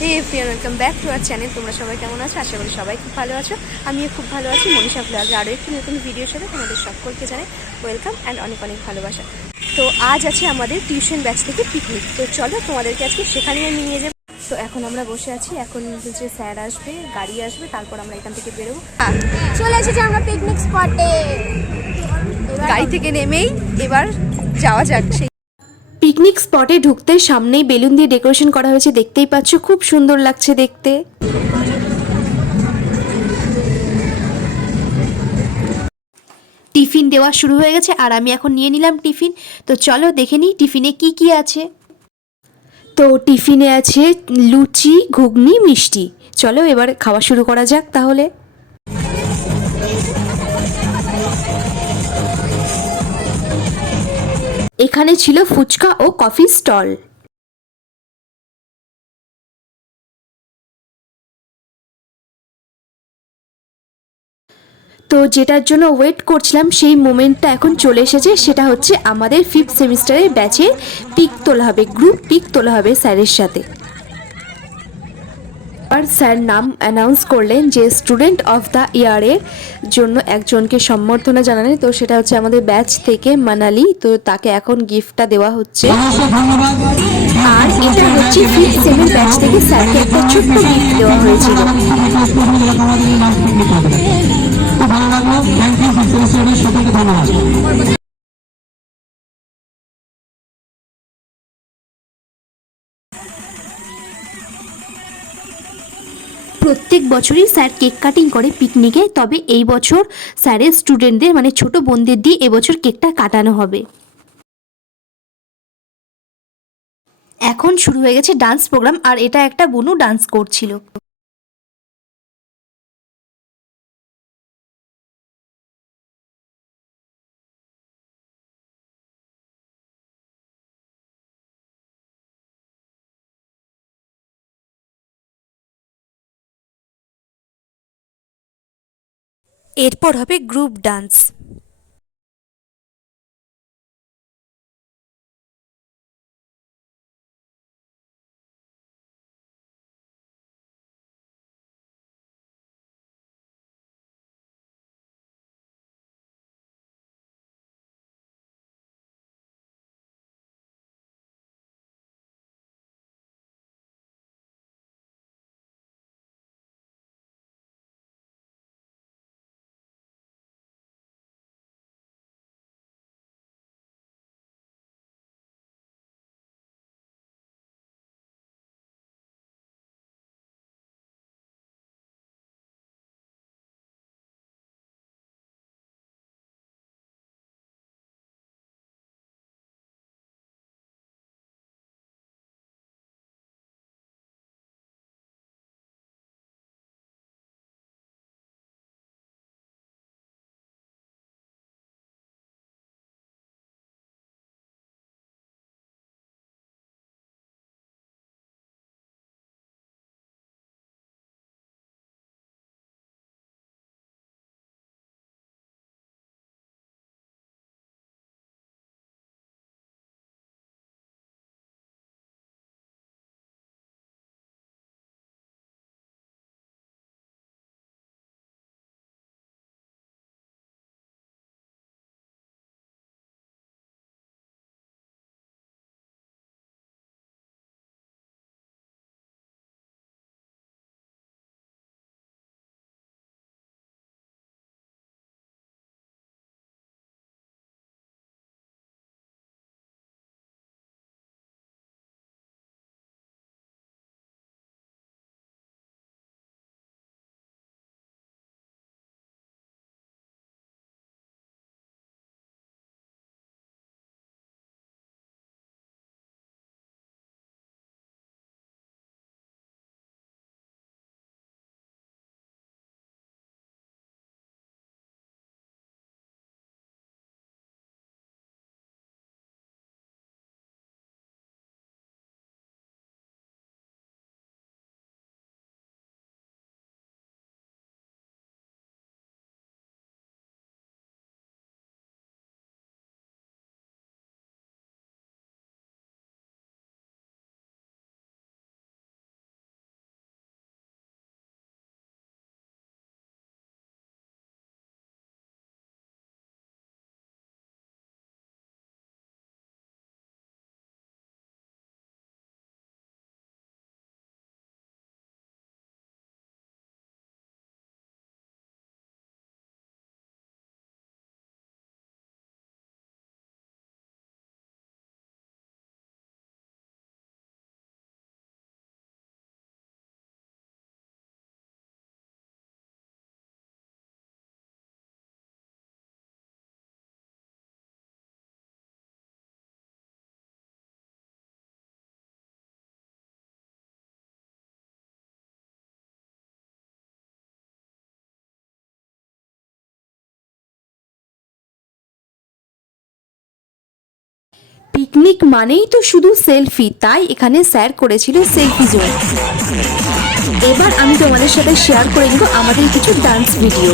Hey everyone, welcome back to our channel. তোমরা সবাই কেমন আছো? আশা করি সবাই খুব ভালো আছো। আমিও খুব ভালো আছি। মনীষা ব্লগে আরও একটি নতুন ভিডিওর সাথে তোমাদের সকলকে জানাই ওয়েলকাম অ্যান্ড অনেক অনেক ভালোবাসা। তো আজ আছে আমাদের টিউশন ব্যাচ থেকে পিকনিক। তো চলো তোমাদেরকে আজকে সেখানে আমি নিয়ে যাবো। তো এখন আমরা বসে আছি, এখন যে স্যার আসবে, গাড়ি আসবে, তারপর আমরা এখান থেকে বেরোবো। চলে এসেছি আমরা পিকনিক স্পটে। গাড়ি থেকে নেমেই এবার যাওয়া যাক সেই পিকনিক স্পটে ঢুকতে সামনেই বেলুন দিয়ে ডেকোরেশন করা হয়েছে, দেখতেই পাচ্ছ, খুব সুন্দর লাগছে দেখতে। টিফিন দেওয়া শুরু হয়ে গেছে আর আমি এখন নিয়ে নিলাম টিফিন। তো চলো দেখে নিই টিফিনে কি কি আছে। তো টিফিনে আছে লুচি, ঘুগনি, মিষ্টি। চলো এবার খাওয়া শুরু করা যাক তাহলে। এখানে ছিল ফুচকা ও কফি স্টল। তো যেটার জন্য ওয়েট করছিলাম সেই মোমেন্টটা এখন চলে এসেছে, সেটা হচ্ছে আমাদের 5th সেমিস্টারের ব্যাচে পিক তোলা হবে, গ্রুপ পিক তোলা হবে স্যারের সাথে। আর স্যার নাম অ্যানাউন্স করলেন যে স্টুডেন্ট অফ দ্য ইয়ারের জন্য একজনকে সম্বর্ধনা জানালেন। তো সেটা হচ্ছে আমাদের ব্যাচ থেকে মানালি। তো তাকে এখন গিফটটা দেওয়া হচ্ছে। আর এটা হচ্ছে 5th সেমের ব্যাচ থেকে স্যারকে একটা ছোট্ট গিফট দেওয়া হয়েছিল। ভালো লাগলো। থ্যাংক ইউ সকলকে ধন্যবাদ। প্রত্যেক বছরই স্যার কেক কাটিং করে পিকনিকে, তবে এই বছর স্যারের স্টুডেন্টদের মানে ছোট বোনদের দিয়ে এবছর কেকটা কাটানো হবে। এখন শুরু হয়ে গেছে ডান্স প্রোগ্রাম, আর এটা একটা বুনু ডান্স করছিল। এরপর হবে গ্রুপ ডান্স। পিকনিক মানেই তো শুধু সেলফি, তাই এখানে স্যার করেছিল সেলফি জোন। এবার আমি তোমাদের সাথে শেয়ার করে দেবো আমাদের কিছু ডান্স ভিডিও।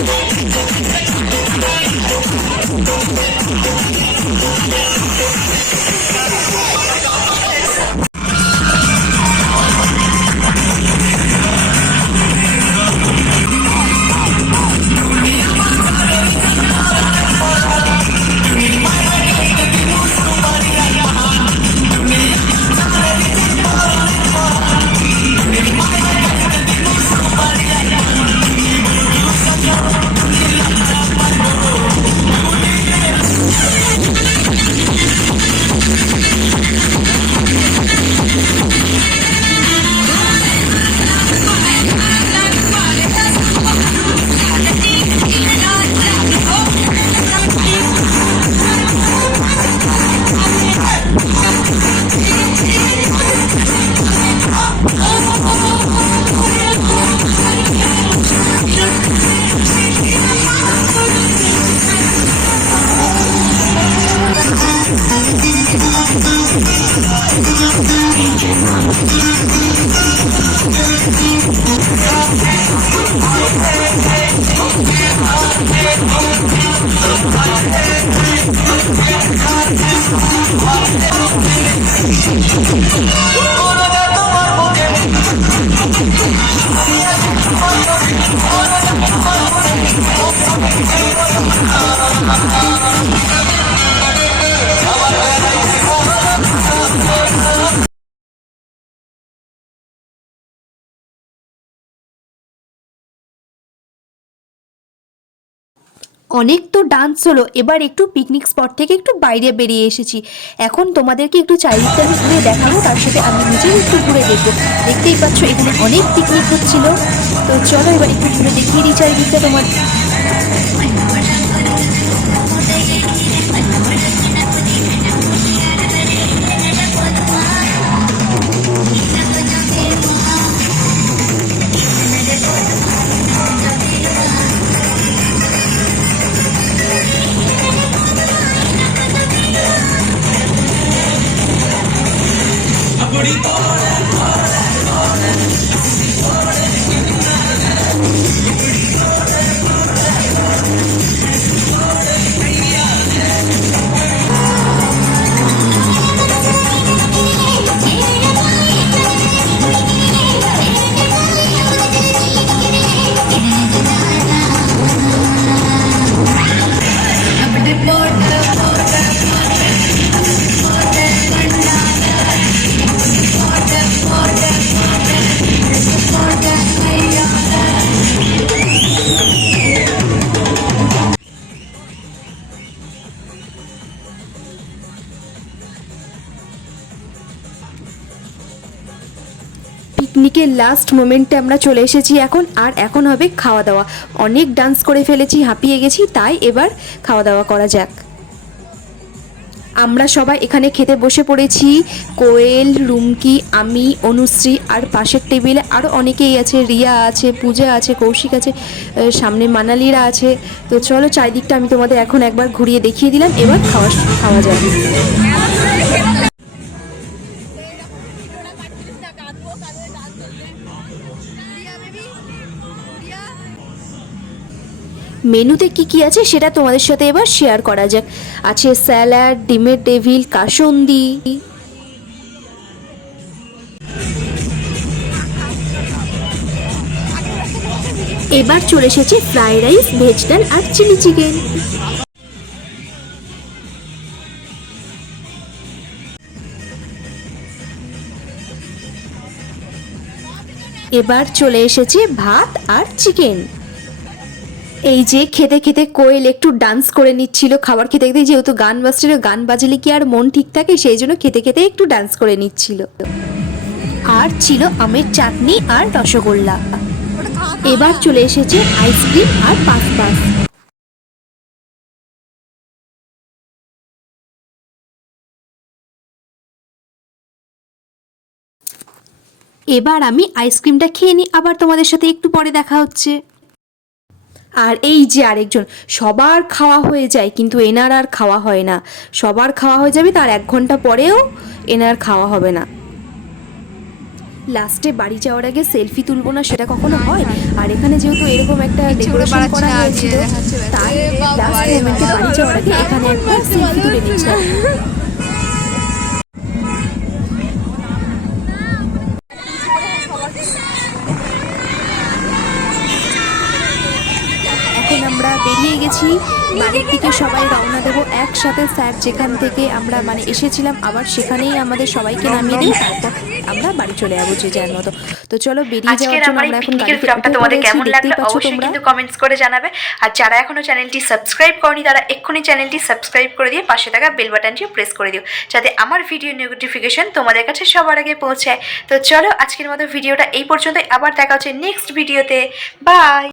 অনেক তো ডান্স হলো, এবার একটু পিকনিক স্পট থেকে একটু বাইরে বেরিয়ে এসেছি। এখন তোমাদেরকে একটু চারিদিকটা ঘুরে দেখাবো, তার সাথে আমি নিজেও একটু ঘুরে দেখবো। দেখতেই পাচ্ছ এখানে অনেক পিকনিক হচ্ছিল। তো চলো এবার একটু ঘুরে দেখিয়ে দিই চারিদিকটা তোমার। পিকনিকের লাস্ট মোমেন্টে আমরা চলে এসেছি এখন, আর এখন হবে খাওয়া দাওয়া। অনেক ডান্স করে ফেলেছি, হাঁপিয়ে গেছি, তাই এবার খাওয়া দাওয়া করা যাক। আমরা সবাই এখানে খেতে বসে পড়েছি। কোয়েল, রুমকি, আমি, অনুশ্রী, আর পাশের টেবিলে আরও অনেকেই আছে। রিয়া আছে, পূজা আছে, কৌশিক আছে, সামনে মানালিরা আছে। তো চলো চারিদিকটা আমি তোমাদের এখন একবার ঘুরিয়ে দেখিয়ে দিলাম, এবার খাওয়া যাবে। মেনুতে কি কি আছে সেটা তোমাদের সাথে এবার শেয়ার করা যাক। আছে স্যালাড, ডিমের ডেভিল, কাসুন্দি, এবার চলে এসেছে ফ্রাইড রাইস, ভেজ ডাল আর চিলি চিকেন। এবার চলে এসেছে ভাত আর চিকেন। এই যে খেতে খেতে কোয়েল একটু ডান্স করে নিচ্ছিল খাবার খেতে খেতে, যেহেতু গান বাজছিল, গান বাজলে কি আর মন ঠিক থাকে, সেই জন্য খেতে খেতে একটু ডান্স করে নিচ্ছিল। আর ছিল আমের চাটনি আর রসগোল্লা। এবার চলে এসেছে আইসক্রিম আর পাস পাস। এবার আমি আইসক্রিমটা খেয়ে নিই, আবার তোমাদের সাথে একটু পরে দেখা হচ্ছে। আর এই যে আরেকজন, সবার খাওয়া হয়ে যায় কিন্তু এনার আর খাওয়া হয় না। সবার খাওয়া হয়ে যাবে, তার 1 ঘন্টা পরেও এনার খাওয়া হবে না। লাস্টে বাড়ি যাওয়ার আগে সেলফি তুলবো না সেটা কখনো হয়? আর এখানে যেহেতু এরকম একটা ডেকোরেশন করা হয়েছিল, তাই লাস্ট মোমেন্টে বাড়ি যাওয়ার আগে এখানে একটা সেলফি তুলে নিচ্ছিলাম। এখন আমরা বেরিয়ে গেছি বাড়ির দিকে, সবাই রওনা দেবো একসাথে। স্যার যেখান থেকে আমরা মানে এসেছিলাম আবার সেখানেই আমাদের সবাইকে নামিয়ে দেবো, তারপর আমরা বাড়ি চলে যাবো যে যার মতো। তো চলো বেরিয়ে যাওয়ার জন্য আমরা এখন গাড়িতে উঠে তোমাদের পড়েছি, কেমন দেখতেই লাগলো পাচ্ছ অবশ্যই তোমরা। কিন্তু কমেন্টস করে জানাবে। আর যারা এখনো চ্যানেলটি সাবস্ক্রাইব করনি তারা এক্ষুনি চ্যানেলটি সাবস্ক্রাইব করে দিয়ে পাশে থাকা বেল বাটনটিও প্রেস করে দিও, যাতে আমার ভিডিও নোটিফিকেশন তোমাদের কাছে সবার আগে পৌঁছায়। তো চলো আজকের মতো ভিডিওটা এই পর্যন্তই, আবার দেখা হচ্ছে নেক্সট ভিডিওতে। বাই।